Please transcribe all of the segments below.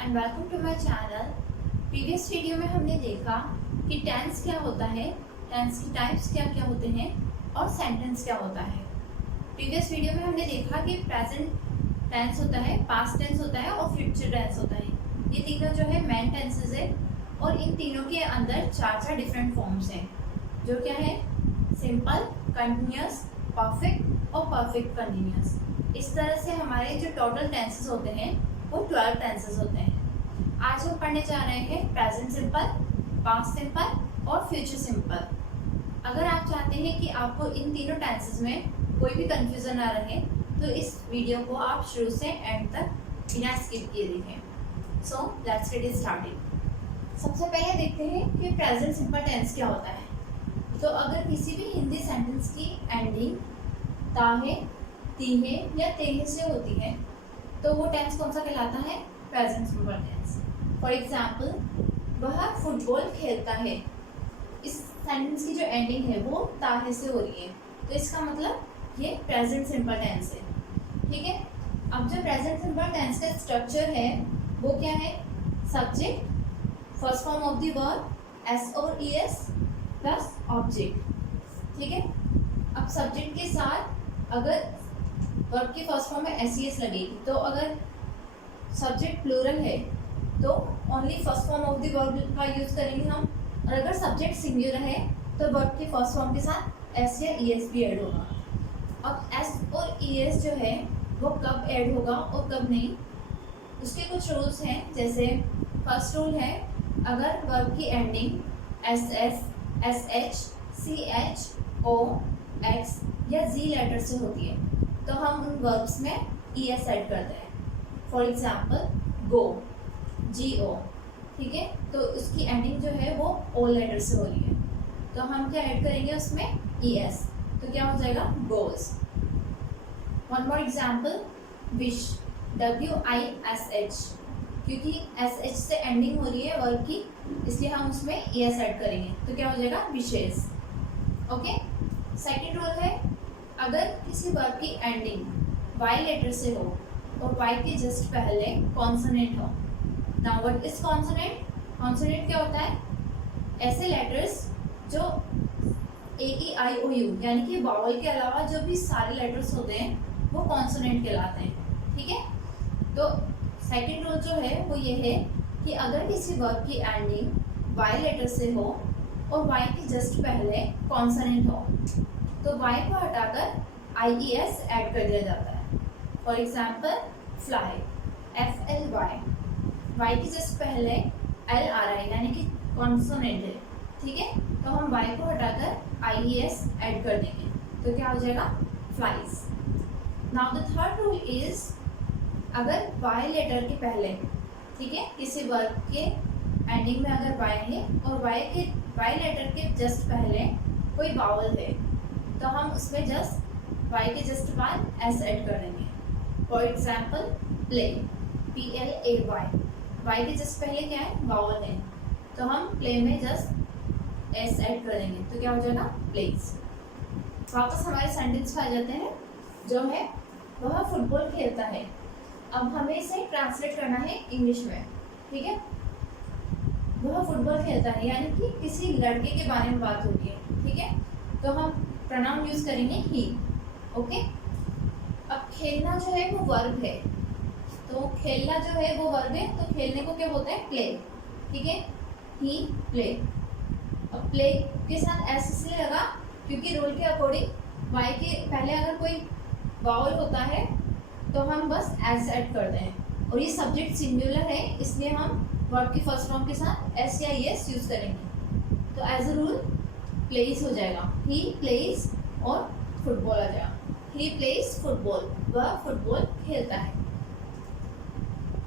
And welcome to my channel. Previous video में हमने देखा कि टेंस क्या होता है, टेंस की टाइप्स क्या क्या होते हैं और सेंटेंस क्या होता है। प्रीवियस वीडियो में हमने देखा कि प्रेजेंट टेंस होता है, पास्ट टेंस होता है और फ्यूचर टेंस होता है। ये तीनों जो है मेन टेंसेस है और इन तीनों के अंदर चार डिफरेंट फॉर्म्स हैं, जो क्या है सिंपल, कंटिन्यूस, परफेक्ट और परफेक्ट कंटिन्यूस। इस तरह से हमारे जो टोटल टेंसेस होते हैं वो 12 टेंसेस होते हैं। आज हम पढ़ने जा रहे हैं प्रेजेंट सिंपल, पास्ट सिंपल और फ्यूचर सिंपल। अगर आप चाहते हैं कि आपको इन तीनों टेंसेस में कोई भी कंफ्यूजन ना रहे तो इस वीडियो को आप शुरू से एंड तक बिना स्किप किए देखें। So let's get started. सबसे पहले देखते हैं कि प्रेजेंट सिंपल टेंस क्या होता है। तो अगर किसी भी हिंदी सेंटेंस की एंडिंग ताहे, तीहे या तेहे से होती है तो वो टेंस कौन सा कहलाता है? Present simple tense. For example, वह फुटबॉल खेलता है। इस सेंटेंस की जो एंडिंग है वो ताहे से हो रही है, तो इसका मतलब ये प्रेजेंट सिंपल टेंस है। ठीक है। अब जो प्रेजेंट सिंपल टेंस का स्ट्रक्चर है वो क्या है? Subject, first form of the verb S और ई एस प्लस ऑब्जेक्ट। ठीक है। अब सब्जेक्ट के साथ अगर वर्ब की फर्स्ट फॉर्म में एस ई एस लगेगी, तो अगर सब्जेक्ट प्लूरल है तो only first form of the verb का यूज करेंगे हम, और अगर सब्जेक्ट सिंगुलर है तो वर्ब की फर्स्ट फॉर्म के साथ एस या ई एस भी ऐड होगा। अब एस और ई एस जो है वो कब ऐड होगा और कब नहीं, उसके कुछ रूल्स हैं। जैसे फर्स्ट रूल है, अगर वर्ब की ending S S, S H, C H, O, X या जी लेटर से होती है तो हम उन वर्ब्स में ई एस ऐड करते हैं। फॉर एग्जाम्पल गो, जी ओ। ठीक है। तो उसकी एंडिंग जो है वो ओ लेटर से हो रही है तो हम क्या ऐड करेंगे उसमें? E S. तो क्या हो जाएगा? Goes. One more example, wish, W I S H. क्योंकि एस एच से एंडिंग हो रही है वर्ब की, इसलिए हम उसमें ई एस ऐड करेंगे तो क्या हो जाएगा? विशेस। ओके। सेकेंड रूल है, अगर किसी वर्ब की एंडिंग वाई लेटर से हो और वाई के जस्ट पहले कॉन्सोनेंट हो। Now what is consonant? Consonant क्या होता है? ऐसे लेटर्स जो ए ई आई ओ यू यानी कि वावल के अलावा जो भी सारे लेटर्स होते हैं वो कॉन्सोनेंट कहलाते हैं। ठीक है। तो सेकेंड रूल जो है वो ये है कि अगर किसी वर्ब की एंडिंग वाई लेटर से हो और वाई के जस्ट पहले कॉन्सोनेंट हो तो वाई को हटाकर आई ई एस ऐड कर दिया जाता है। For example fly, F L Y, Y के जस्ट पहले एल आ रहा है यानी कि कॉन्सोनेंट है। ठीक है। तो हम वाई को हटाकर आई ई एस ऐड कर देंगे तो क्या हो जाएगा? Flies. Now the third rule is, अगर वाई लेटर के पहले, ठीक है, किसी वर्ब के एंडिंग में अगर वाई है और वाई लेटर के जस्ट पहले कोई वावल है तो हम उसमें जस्ट वाई के जस्ट बाद एस ऐड कर देंगे। For example play, P L A Y, Y के जस्ट पहले क्या है? वावल है तो हम प्ले में जस्ट एस ऐड कर देंगे तो क्या हो जाएगा? प्लेज। वापस हमारे सेंटेंस पे आ जाते हैं, जो है वह फुटबॉल खेलता है। अब हमें इसे ट्रांसलेट करना है इंग्लिश में। ठीक है। वह फुटबॉल खेलता है यानी कि किसी लड़के के बारे में बात होती है। ठीक है। तो हम प्रोनाउन यूज करेंगे ही। ओके। अब खेलना जो है वो वर्ब है, तो खेलना जो है वो वर्ब है तो खेलने को क्या बोलते हैं? प्ले। ठीक है। ही प्ले। अब प्ले के साथ एस इसलिए लगा क्योंकि रूल के अकॉर्डिंग वाई के पहले अगर कोई वावल होता है तो हम बस एस ऐड कर दें, और ये सब्जेक्ट सिंगुलर है इसलिए हम वर्ब की फर्स्ट फॉर्म के साथ एस या एस यूज करेंगे तो एज अ रूल प्लेस हो जाएगा। ही प्लेस और फुटबॉल आ जाएगा। ही प्लेस फुटबॉल, वह फुटबॉल खेलता है।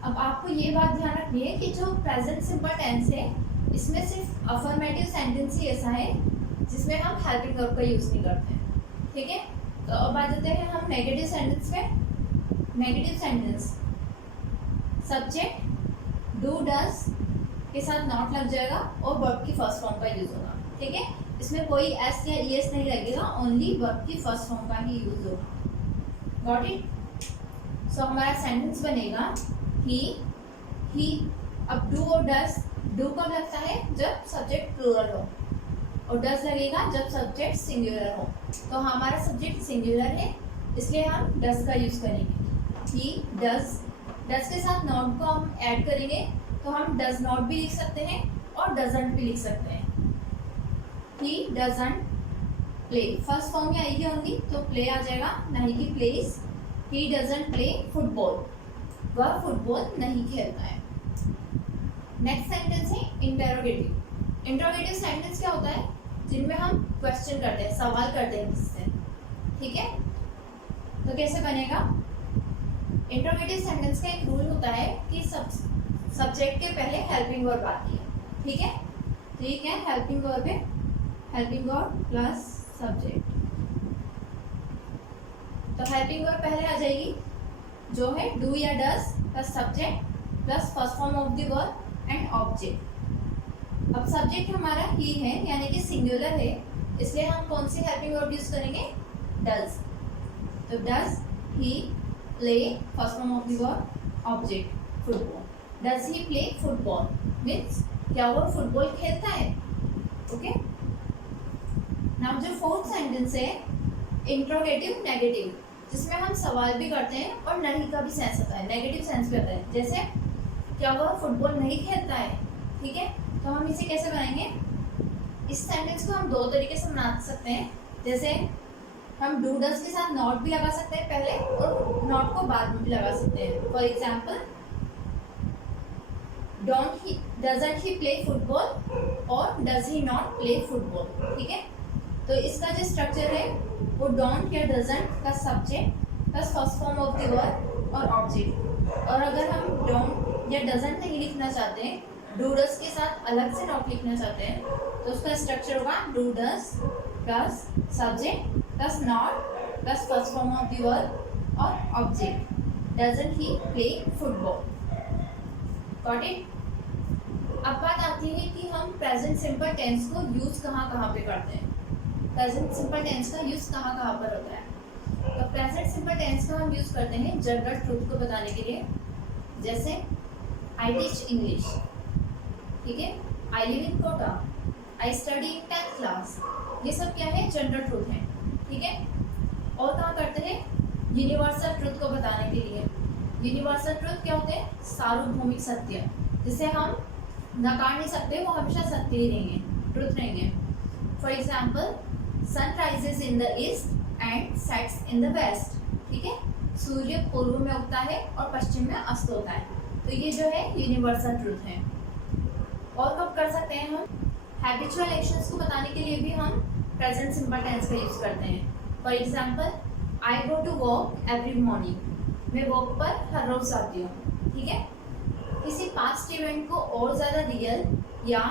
अब आपको ये बात ध्यान रखनी है कि जो प्रेजेंट सिंपल टेंस है इसमें सिर्फ अफर्मेटिव सेंटेंस ही ऐसा है जिसमें हम हेल्पिंग वर्ब का यूज नहीं करते हैं। ठीक है। तो अब आ जाते हैं हम नेगेटिव सेंटेंस में। Negative sentence, subject do does के साथ नॉट लग जाएगा और वर्ब की फर्स्ट फॉर्म का यूज होगा। ठीक है। इसमें कोई एस या ई एस नहीं लगेगा, ओनली वर्ब की फर्स्ट फॉर्म का ही यूज होगा। Got it? सो हमारा सेंटेंस बनेगा, ही ही। अब डू और डस, डू कब लगता है जब सब्जेक्ट प्लूरल हो, और डस लगेगा जब सब्जेक्ट सिंगुलर हो। तो हमारा सब्जेक्ट सिंगुलर है इसलिए हम डस का यूज करेंगे। ही डस, डस के साथ नॉट को हम ऐड करेंगे तो हम डज नॉट भी लिख सकते हैं और डजंट भी लिख सकते हैं। He doesn't play, first form में आएगी ओनली तो प्ले आ जाएगा, नहीं कि place. He doesn't play football, वह फुटबॉल नहीं खेलता है। नेक्स्ट सेंटेंस है इंटेरोगेटिव। इंटेरोगेटिव सेंटेंस क्या होता है, जिनमें हम क्वेश्चन करते हैं, सवाल करते हैं किससे, ठीक है। तो कैसे बनेगा, इंटेरोगेटिव सेंटेंस का एक रूल होता है कि सब्जेक्ट के पहले हेल्पिंग वर्ब आती है, ठीक है। तो ये क्या है, हेल्पिंग वर्ब है, हेल्पिंग वर्ब प्लस सब्जेक्ट। तो हेल्पिंग वर्ब पहले आ जाएगी जो है डू या does plus subject plus first form of the verb and object. अब सब्जेक्ट हमारा ही है यानी कि सिंगुलर है, इसलिए हम कौन सी हेल्पिंग वर्ब यूज करेंगे, डज। तो does he play first form of the verb object football. Does he play football means क्या वो फुटबॉल खेलता है, ओके। नाउ जो फोर्थ सेंटेंस है इंट्रोगेटिव नेगेटिव, जिसमें हम सवाल भी करते हैं और नहीं का भी सेंस आता है, नेगेटिव सेंस भी आता है। जैसे क्या वह फुटबॉल नहीं खेलता है, ठीक है। तो हम इसे कैसे बनाएंगे, इस सेंटेंस को हम दो तरीके से बना सकते हैं। जैसे हम डू डज के साथ नॉट भी लगा सकते हैं पहले और नॉट को बाद में भी लगा सकते हैं। For example doesn't he play football और does he not play football, ठीक है। तो इसका जो स्ट्रक्चर है वो डोंट या डजंट का subject plus first form of the verb और ऑब्जेक्ट। और अगर हम डोंट या डजंट नहीं लिखना चाहते हैं, डू डज के साथ अलग से नॉट लिखना चाहते हैं, तो उसका स्ट्रक्चर होगा do does plus subject plus not plus first form of the verb और object. Doesn't he play football, got it. अब बात आती है कि हम प्रेजेंट सिंपल टेंस को यूज कहाँ पे करते हैं। प्रेजेंट सिंपल टेंस का यूज कहाँ पर होता है, तो प्रेजेंट सिंपल टेंस का हम यूज करते हैं जनरल ट्रूथ को बताने के लिए। जैसे आई टीच इंग्लिश, ठीक है, I live in Kota, I study in 10th class, ये सब क्या है, जनरल ट्रूथ है, ठीक है। और कहाँ करते हैं, यूनिवर्सल ट्रूथ को बताने के लिए। यूनिवर्सल ट्रूथ क्या होते हैं, सार्वभौमिक सत्य, जिसे हम नकार नहीं सकते, वो हमेशा सत्य ही रहेंगे, ट्रूथ रहेंगे। For example sun rises in the east and sets in the west, ठीक है। सूर्य पूर्व में उगता है और पश्चिम में अस्त होता है। तो ये जो है यूनिवर्सल ट्रूथ है। और कब कर सकते हैं हम, हैबिचुअल एक्शंस को बताने के लिए भी हम प्रेजेंट सिंपल टेंस का यूज करते हैं। For example I go to walk every morning, मैं वॉक पर हर रोज आती हूँ, ठीक है। किसी पास्ट इवेंट को और ज़्यादा रियल या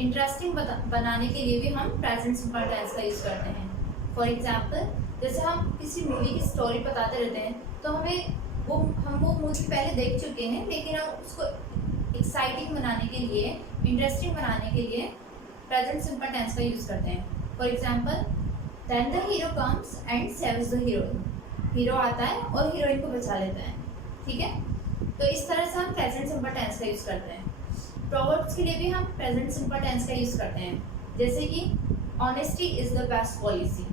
इंटरेस्टिंग बनाने के लिए भी हम प्रेजेंट सिंपल टेंस का यूज़ करते हैं। फॉर एग्जाम्पल जैसे हम किसी मूवी की स्टोरी बताते रहते हैं, तो हम वो मूवी पहले देख चुके हैं, लेकिन हम उसको एक्साइटिंग बनाने के लिए, इंटरेस्टिंग बनाने के लिए प्रेजेंट सिंपल टेंस का यूज़ करते हैं। For example then the hero comes and saves the heroine, hero आता है और हीरोइन को बचा लेता है, ठीक है। तो इस तरह से हम प्रेजेंट सिंपल टेंस का यूज़ करते हैं। प्रोवर्ब्स के लिए भी हम प्रेजेंट सिंपल टेंस का यूज़ करते हैं। जैसे कि honesty is the best policy,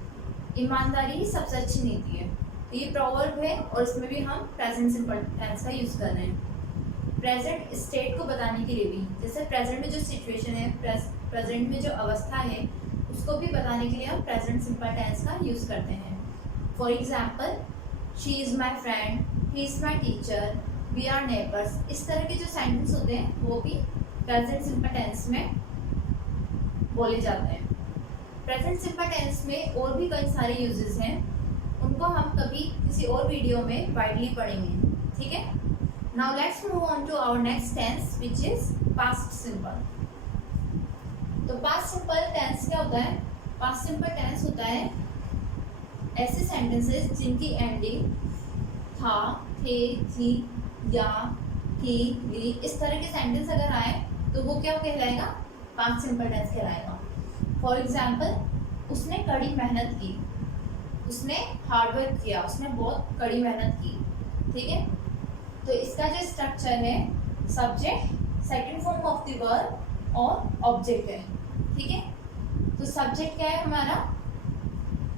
ईमानदारी ही सबसे अच्छी नीति है। तो ये प्रोवर्ब है और इसमें भी हम प्रेजेंट सिंपल टेंस का यूज़ कर रहे हैं। प्रेजेंट स्टेट को बताने के लिए भी, जैसे प्रेजेंट में जो सिचुएशन है, प्रेजेंट में जो अवस्था है, उसको भी बताने के लिए हम प्रेजेंट सिंपल टेंस का यूज़ करते हैं। For example she is my friend, he is my teacher, we are neighbours, इस तरह के जो सेंटेंस होते हैं वो भी प्रेजेंट सिंपल टेंस में बोले जाते हैं। प्रेजेंट सिंपल टेंस में और भी कई सारे यूजेस हैं, उनको हम कभी किसी और वीडियो में वाइडली पढ़ेंगे, ठीक है। Now let's move on to our next tense which is past simple. तो पास्ट सिंपल टेंस क्या होता है, पास्ट सिंपल टेंस होता है ऐसे सेंटेंसेस जिनकी एंडिंग था, थे, थी, या, थी, ली, इस तरह के सेंटेंस अगर आए तो वो क्या कहलाएगा, पास्ट सिंपल टेंस कहलाएगा। फॉर एग्जाम्पल उसने कड़ी मेहनत की, उसने हार्डवर्क किया, उसने बहुत कड़ी मेहनत की, ठीक है। तो इसका जो स्ट्रक्चर है subject, second form of the verb और ऑब्जेक्ट है। ठीक है, तो सब्जेक्ट क्या है हमारा,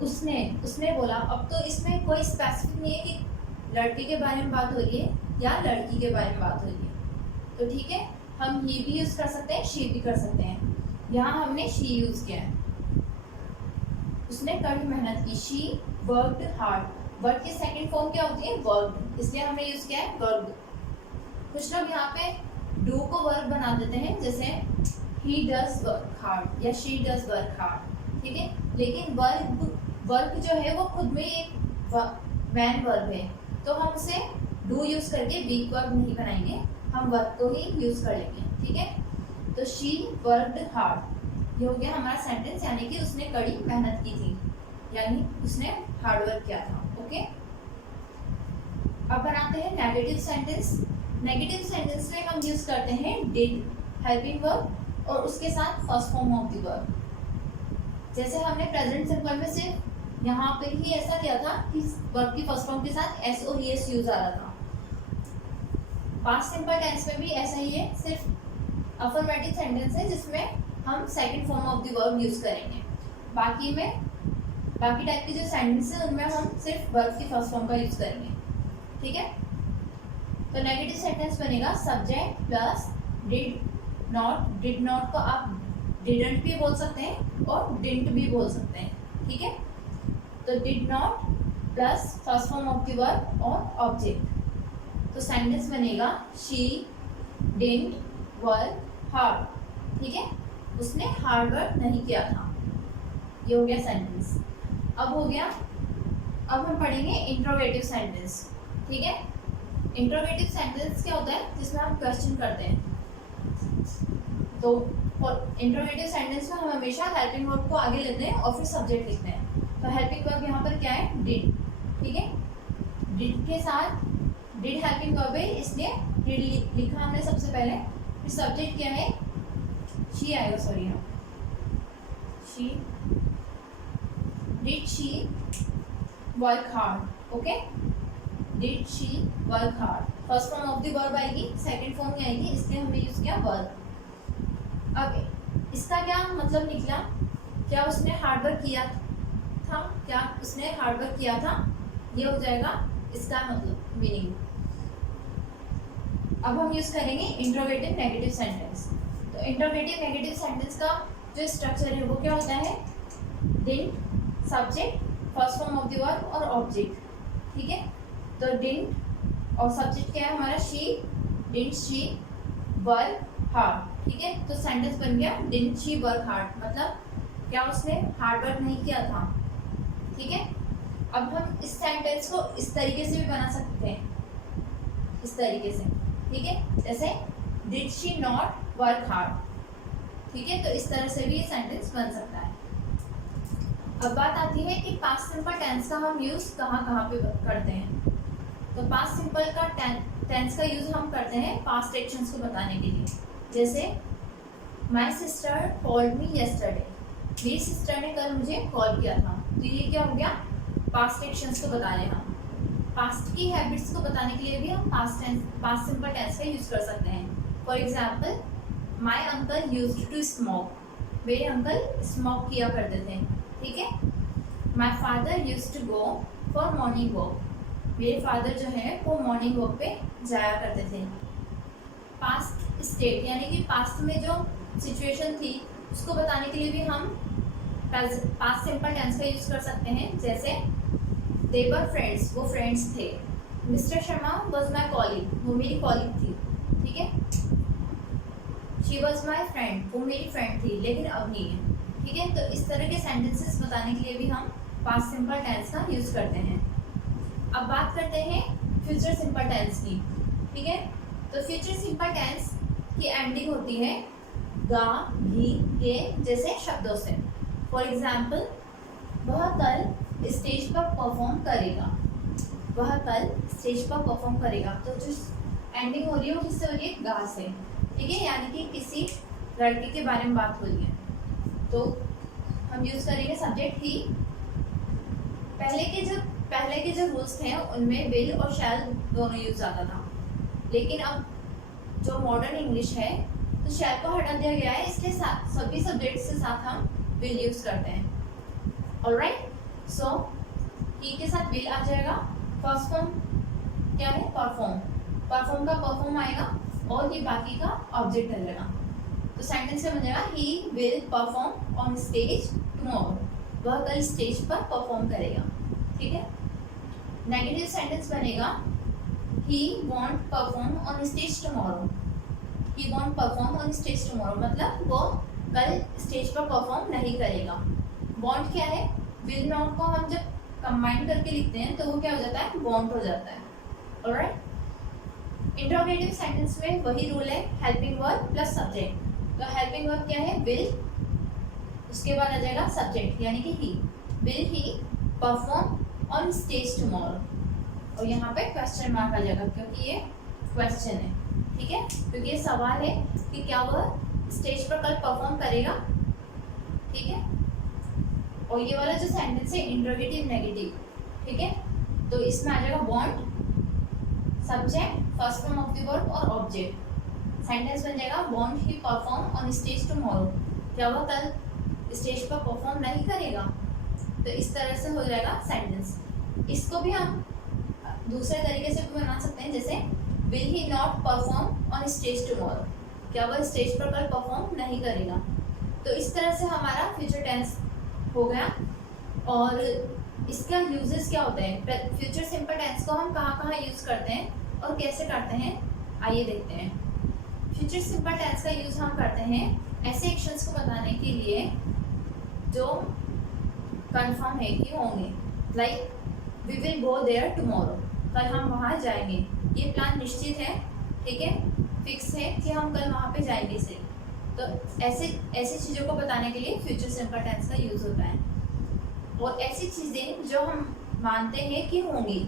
उसने बोला। अब तो इसमें कोई स्पेसिफिक नहीं है कि लड़के के बारे में बात हो रही है या लड़की के बारे में बात हो रही है। तो ठीक है, हम ही भी यूज कर सकते हैं, शी भी कर सकते हैं। यहाँ हमने शी यूज किया है। उसने कड़ी मेहनत की, शी वर्कड हार्ड। वर्क की सेकंड फॉर्म क्या होती है, वर्कड, इसलिए हमने यूज किया है वर्कड। कुछ लोग यहाँ पे डू को वर्क बना देते हैं, जैसे ही डज वर्क हार्ड या शी डज वर्क हार्ड। ठीक है, लेकिन वर्क जो है वो खुद में एक मैन वर्ब है, तो हम उसे डू यूज करके वीक वर्ब नहीं बनाएंगे, हम वर्क को ही यूज कर लेंगे। ठीक है, तो शी वर्कड हार्ड, ये हो गया हमारा सेंटेंस, यानी कि उसने कड़ी मेहनत की थी, यानी उसने हार्ड वर्क किया था। ओके, अब बनाते हैं नेगेटिव सेंटेंस। नेगेटिव सेंटेंस में हम यूज करते हैं डिड, हेल्पिंग वर्ब और उसके साथ first form of the verb. जैसे हमने प्रेजेंट सिंपल में सिर्फ यहाँ पे ही ऐसा किया था कि वर्ब की फर्स्ट फॉर्म के साथ एस और एस यूज आ रहा था। पास्ट सिंपल टेंस में भी ऐसा ही है, सिर्फ अफर्मेटिव सेंटेंस है जिसमें हम second form of the verb use करेंगे। बाकी टाइप के जो सेंटेंस है उनमें हम सिर्फ वर्ब की फर्स्ट फॉर्म का यूज करेंगे। ठीक है, तो नेगेटिव सेंटेंस बनेगा subject plus did not. Did not को आप डिडंट भी बोल सकते हैं और डिडंट भी बोल सकते हैं। ठीक है, तो did not plus first form of the verb और ऑब्जेक्ट, तो सेंटेंस बनेगा शी डिडंट वर्क हार्ड। ठीक है, उसने हार्ड वर्क नहीं किया था, ये हो गया सेंटेंस। अब हम पढ़ेंगे इंट्रोगेटिव सेंटेंस। ठीक है, इंट्रोगेटिव सेंटेंस क्या होता है, जिसमें हम क्वेश्चन करते हैं। तो इंट्रोगेटिव सेंटेंस में हम हमेशा हेल्पिंग वर्ब को आगे लेते हैं और फिर सब्जेक्ट लिखते हैं। तो हेल्पिंग वर्ब यहाँ पर क्या है, डिड। ठीक है, डिड के साथ डिड हेल्पिंग वर्ब है, इसलिए डिड लिखा हमने सबसे पहले। फिर सब्जेक्ट क्या है, शी आएगा, sorry she, did she work hard. Okay, did she work hard, first form of the verb आएगी, सेकंड फॉर्म में आएगी, इसलिए हमने यूज किया वर्क। अब इसका क्या मतलब निकला, क्या उसने हार्ड वर्क किया था, क्या उसने हार्ड वर्क किया था, ये हो जाएगा इसका मतलब मीनिंग। अब हम यूज करेंगे इंट्रोगेटिव नेगेटिव सेंटेंस। तो इंट्रोगेटिव नेगेटिव सेंटेंस का जो स्ट्रक्चर है वो क्या होता है, did subject first form of the verb और ऑब्जेक्ट। ठीक है, तो डिड और सब्जेक्ट क्या है हमारा, she, did she work hard. ठीक है, तो सेंटेंस बन गया डिड शी वर्क हार्ड, मतलब क्या उसने हार्ड वर्क नहीं किया था। ठीक है, अब हम इस सेंटेंस को इस तरीके से भी बना सकते हैं, इस तरीके से। ठीक है, जैसे did she not work hard. ठीक है, तो इस तरह से भी ये सेंटेंस बन सकता है। अब बात आती है कि पास्ट सिंपल टेंस का हम यूज कहाँ पे करते हैं। तो पास्ट सिंपल का टेंस का यूज हम करते हैं पास्ट एक्शंस को बताने के लिए। जैसे my sister called me yesterday, मेरी सिस्टर ने कल मुझे कॉल किया था। तो ये क्या हो गया, पास्ट एक्शंस को बता रहे हैं हम। पास्ट की हैबिट्स को बताने के लिए भी हम पास्ट सिंपल टेंस का यूज कर सकते हैं। For example, my uncle used to smoke, मेरे अंकल स्मोक किया करते थे। ठीक है, my father used to go for morning walk, मेरे फादर जो है वो मॉर्निंग वॉक पे जाया करते थे। पास्ट स्टेट यानी कि पास्ट में जो सिचुएशन थी उसको बताने के लिए भी हम पास्ट सिंपल टेंस का यूज कर सकते हैं। जैसे दे वर फ्रेंड्स, वो फ्रेंड्स थे। Mister Sharma was my colleague, वो मेरी कॉलीग थी। ठीक है, शी वॉज माई फ्रेंड, वो मेरी फ्रेंड थी लेकिन अब नहीं है। ठीक है, तो इस तरह के सेंटेंसेस बताने के लिए भी हम पास्ट सिंपल टेंस का यूज करते हैं। अब बात करते हैं फ्यूचर सिंपल टेंस की। ठीक है, तो फ्यूचर सिंपल टेंस की एंडिंग होती है गा, भी, के जैसे शब्दों से। फॉर एग्जाम्पल, वह कल स्टेज पर परफॉर्म करेगा, वह कल स्टेज पर परफॉर्म करेगा। तो जो एंडिंग हो रही है वो किससे हो रही है, गा से। ठीक है, यानी कि किसी लड़के के बारे में बात हो रही है, तो हम यूज करेंगे सब्जेक्ट ही। पहले के जो रूल्स थे उनमें विल और शैल दोनों यूज आता था, लेकिन अब जो मॉडर्न इंग्लिश है, तो शैल को हटा दिया गया है, इसके साथ सभी सब्जेक्ट्स के साथ हम विल यूज करते हैं। ऑलराइट, सो ही के साथ विल आ जाएगा। फर्स्ट फॉर्म क्या है? परफॉर्म। परफॉर्म का परफॉर्म आएगा और ये बाकी का ऑब्जेक्ट आ जाएगा। तो सेंटेंस क्या बन जाएगा? He will perform on stage tomorrow. वह कल स्टेज पर परफॉर्म करेगा। ठीक है। नेगेटिव सेंटेंस बनेगा he won't perform on stage tomorrow. He won't perform on stage tomorrow मतलब वो कल स्टेज पर परफॉर्म नहीं करेगा। वॉन्ट क्या है? विल नॉट को हम जब कंबाइन करके लिखते हैं तो वो क्या हो जाता है? वॉन्ट हो जाता है। ऑलराइट, इंट्रोगेटिव सेंटेंस में वही रूल है, हेल्पिंग वर्ब प्लस सब्जेक्ट। तो हेल्पिंग वर्ब क्या है? विल, उसके बाद आ जाएगा सब्जेक्ट यानी कि he. Will he perform on stage tomorrow, और यहाँ पे क्वेश्चन मार्क आ जाएगा क्योंकि ये क्वेश्चन है। ठीक है, क्योंकि ये सवाल है कि क्या वह स्टेज पर कल परफॉर्म करेगा। ठीक है, और ये वाला जो सेंटेंस है इंट्रोगेटिव नेगेटिव। ठीक है, तो इसमें आ जाएगा want, subject, first form of the verb और ऑब्जेक्ट। सेंटेंस बन जाएगा want he perform on stage tomorrow. क्या वह कल स्टेज पर परफॉर्म नहीं करेगा? तो इस तरह से हो जाएगा सेंटेंस। इसको भी हम दूसरे तरीके से भी बना सकते हैं, जैसे will he not perform on stage tomorrow. क्या वह स्टेज पर कल परफॉर्म नहीं करेगा? तो इस तरह से हमारा फ्यूचर टेंस हो गया। और इसका यूजेस क्या होते हैं? फ्यूचर सिंपल टेंस को हम कहाँ कहाँ यूज़ करते हैं और कैसे करते हैं, आइए देखते हैं। फ्यूचर सिंपल टेंस का यूज़ हम करते हैं ऐसे एक्शंस को बताने के लिए जो कंफर्म है कि होंगे। Like we will go there tomorrow, कल हम वहाँ जाएंगे। ये प्लान निश्चित है, ठीक है, फिक्स है कि हम कल वहाँ पे जाएंगे से। तो ऐसे ऐसी चीज़ों को बताने के लिए फ्यूचर सिंपल टेंस का यूज़ होता है। और ऐसी चीज़ें जो हम मानते हैं कि होंगी,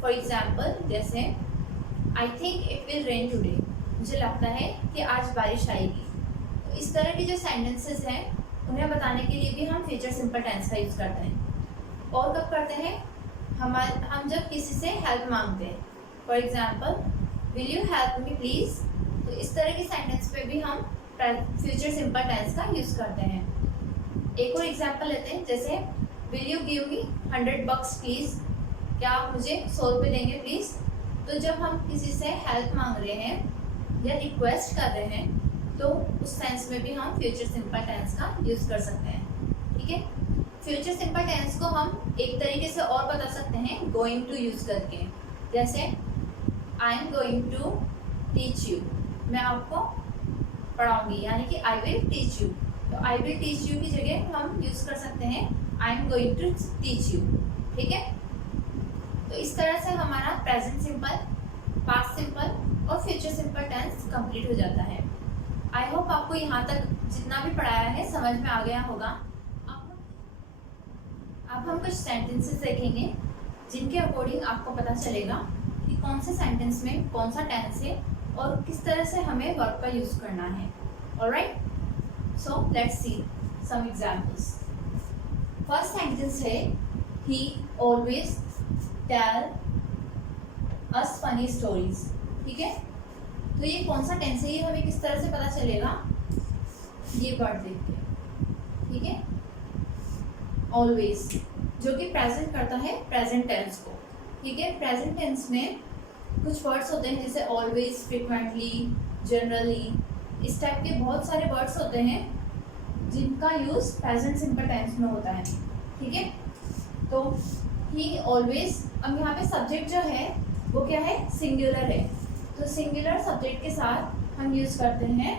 फॉर एग्जाम्पल जैसे I think it will rain today, मुझे लगता है कि आज बारिश आएगी। तो इस तरह के जो सेंटेंसेस हैं उन्हें बताने के लिए भी हम फ्यूचर सिंपल टेंस का यूज़ करते हैं। और कब करते हैं? हम जब किसी से हेल्प मांगते हैं, for example will you help me please. तो इस तरह के सेंटेंस पे भी हम फ्यूचर सिंपल टेंस का यूज़ करते हैं। एक और एग्जाम्पल लेते हैं, जैसे will you give me 100 bucks please, क्या आप मुझे 100 रुपये देंगे प्लीज़। तो जब हम किसी से हेल्प मांग रहे हैं या रिक्वेस्ट कर रहे हैं तो उस सेंस में भी हम फ्यूचर सिंपल टेंस का यूज़ कर सकते हैं। ठीक है, फ्यूचर सिंपल टेंस को हम एक तरीके से और बता सकते हैं गोइंग टू यूज़ करके। जैसे I am going to teach you, मैं आपको पढ़ाऊंगी, यानी कि आई विल टीच यू। तो आई विल टीच यू की जगह हम यूज़ कर सकते हैं I am going to teach you. ठीक है, तो इस तरह से हमारा प्रेजेंट सिंपल, पास्ट सिंपल और फ्यूचर सिंपल टेंस कंप्लीट हो जाता है। आई होप आपको यहाँ तक जितना भी पढ़ाया है समझ में आ गया होगा। अब हम कुछ सेंटेंसेस देखेंगे जिनके अकॉर्डिंग आपको पता चलेगा कि कौन से सेंटेंस में कौन सा टेंस है और किस तरह से हमें वर्ब का यूज़ करना है। Alright, so let's see some examples. First sentence है he always tell us funny stories. ठीक है, तो ये कौन सा टेंस है, ये हमें किस तरह से पता चलेगा? ये वर्ड देख के। ठीक है, ऑलवेज जो कि प्रेजेंट करता है प्रेजेंट टेंस को। ठीक है, प्रेजेंट टेंस में कुछ वर्ड्स होते हैं जैसे ऑलवेज, फ्रिक्वेंटली, जनरली, इस टाइप के बहुत सारे वर्ड्स होते हैं जिनका यूज़ प्रेजेंट सिंपल टेंस में होता है। ठीक है, तो ही ऑलवेज, अब यहाँ पे सब्जेक्ट जो है वो क्या है? सिंगुलर है। तो सिंगुलर सब्जेक्ट के साथ हम यूज़ करते हैं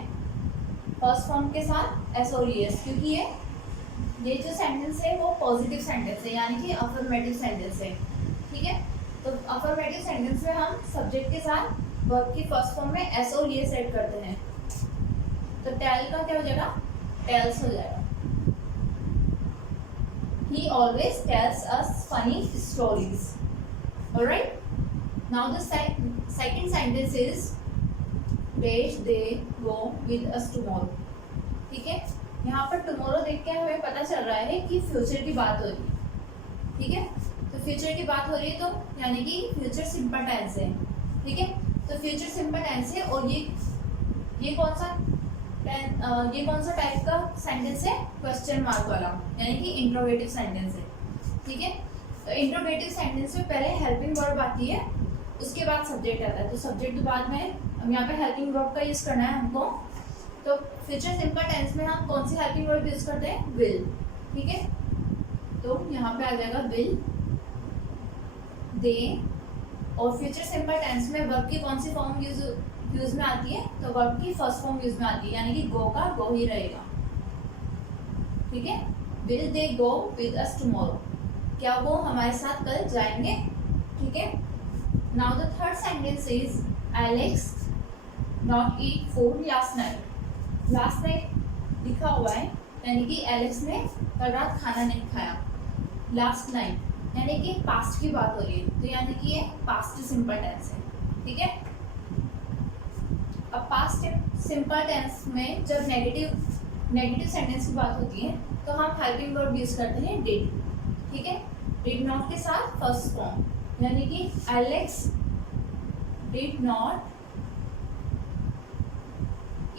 फर्स्ट फॉर्म के साथ एस और एस, क्योंकि ये जो सेंटेंस है वो पॉजिटिव सेंटेंस है, यानी कि अफर्मेटिव सेंटेंस है। ठीक है, तो अफर्मेटिव सेंटेंस में हम सब्जेक्ट के साथ वर्ब की फर्स्ट फॉर्म में एस और एस ऐड करते हैं। तो टेल का क्या हो जाएगा? टेल्स हो जाएगा। He always tells us funny stories. Alright. Now the second sentence is dash they go with us tomorrow. ठीक है, यहाँ पर tomorrow देख के हमें पता चल रहा है कि फ्यूचर की बात हो रही है। ठीक है, तो फ्यूचर की बात हो रही है तो यानी कि फ्यूचर सिंपल टेंस है। ठीक है, तो फ्यूचर सिंपल टेंस है और ये ये कौन सा टाइप का सेंटेंस है? क्वेश्चन मार्क वाला, यानी कि इंट्रोगेटिव सेंटेंस है। ठीक है, तो इंट्रोगेटिव सेंटेंस में पहले हेल्पिंग वर्ब आती है, उसके बाद सब्जेक्ट आता है। तो सब्जेक्ट के बाद में हम यहाँ पे हेल्पिंग वर्ब का यूज करना है हमको। तो फ्यूचर सिंपल टेंस में हम कौन सी हेल्पिंग वर्ब यूज करते हैं? विल। ठीक है, तो यहाँ पे आ जाएगा विल, दे। और फ्यूचर सिंपल टेंस में वर्ब की कौन सी फॉर्म यूज में आती है? तो वर्ब की फर्स्ट फॉर्म यूज में आती है, यानी कि गो का गो ही रहेगा। ठीक है, will they go with us tomorrow, क्या वो हमारे साथ कल जाएंगे? ठीक है, now the third sentence is Alex not eat food last night. Last night लिखा हुआ है, यानी कि एलेक्स ने कल रात खाना नहीं खाया। लास्ट नाइट यानी कि पास्ट की बात हो रही है, तो यानी कि ये पास्ट सिंपल टेंस है। ठीक है, अब पास्ट सिंपल टेंस में जब नेगेटिव सेंटेंस की बात होती है तो हम हेल्पिंग वर्ब यूज करते हैं डिड। ठीक है, डिड नॉट के साथ फर्स्ट फॉर्म, यानी कि Alex did not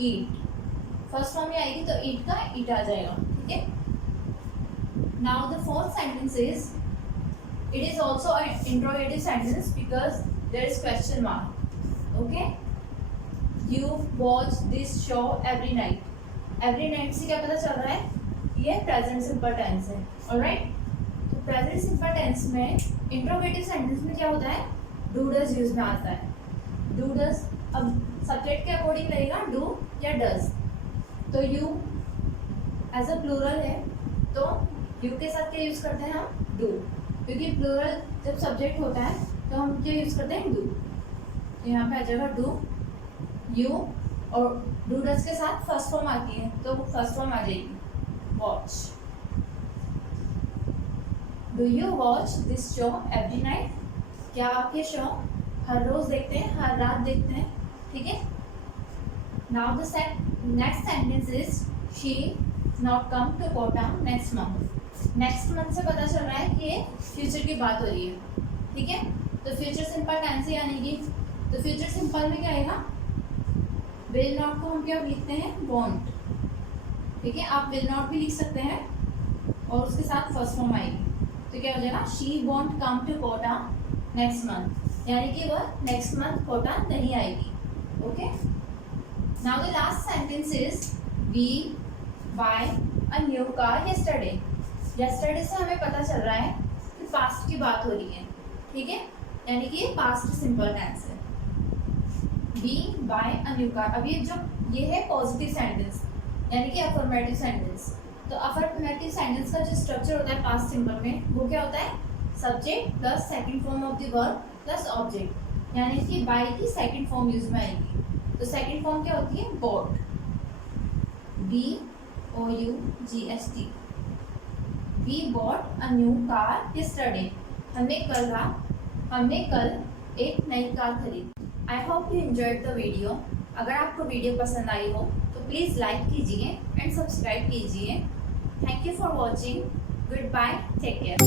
eat, first form में आएगी तो ईट का ईट आ जाएगा। ठीक है, now the fourth sentence is, it is also an interrogative sentence because there is question mark. Okay, you watch this show every night. every night से क्या पता चल रहा है? ये प्रेजेंट सिंपल टेंस है। ऑलराइट, तो प्रेजेंट सिंपल टेंस में इंट्रोगेटिव सेंटेंस में क्या होता है? डू डज यूज में आता है। डू डज, अब सब्जेक्ट के अकॉर्डिंग रहेगा डू या डज। तो यू एज अ प्लूरल है, तो यू के साथ क्या यूज करते हैं हम? डू, क्योंकि प्लूरल जब सब्जेक्ट होता है तो हम क्या यूज करते हैं? डू। तो यहाँ पे आ जाएगा डू, यू, और डू डज के साथ फर्स्ट फॉर्म आती है तो फर्स्ट फॉर्म आ जाएगी watch. Do you watch this show every night? क्या आप ये शो हर रोज देखते हैं, हर रात देखते हैं? ठीक है, now the next sentence is she not come to Kota next month. Next month से पता चल रहा है कि ये फ्यूचर की बात हो रही है। ठीक है, तो फ्यूचर सिंपल टेंस है, यानी कि तो फ्यूचर सिंपल में क्या आएगा? विल नॉट को हम क्या लिखते हैं? वॉन्ट। ठीक है, आप विल नॉट भी लिख सकते हैं और उसके साथ फर्स्ट फॉर्म आएगी, तो क्या हो जाएगा? She won't come to Kota next month, यानी कि वह नेक्स्ट मंथ कोटा नहीं आएगी। Okay, now the last sentence is we buy a new car yesterday. Yesterday से हमें पता चल रहा है कि पास्ट की बात हो रही है। ठीक है, यानी कि ये पास्ट सिंपल टेंस है। We buy a new car, अब ये है पॉजिटिव सेंटेंस, यानी कि अफर्मेटिव सेंटेंस। तो अफर्मेटिव सेंटेंस का जो स्ट्रक्चर होता है पास्ट सिंपल में, वो क्या होता है? Subject plus second form of the verb plus object, यानी कि बाय की सेकंड फॉर्म यूज में आएगी। तो सेकंड फॉर्म क्या होती है? Bought, BOUGHT। We bought a new car yesterday, हमने कल एक नई कार खरीदी। I hope you enjoyed the video. अगर आपको वीडियो पसंद आई हो तो प्लीज़ लाइक कीजिए एंड सब्सक्राइब कीजिए। Thank you for watching. Good bye, take care.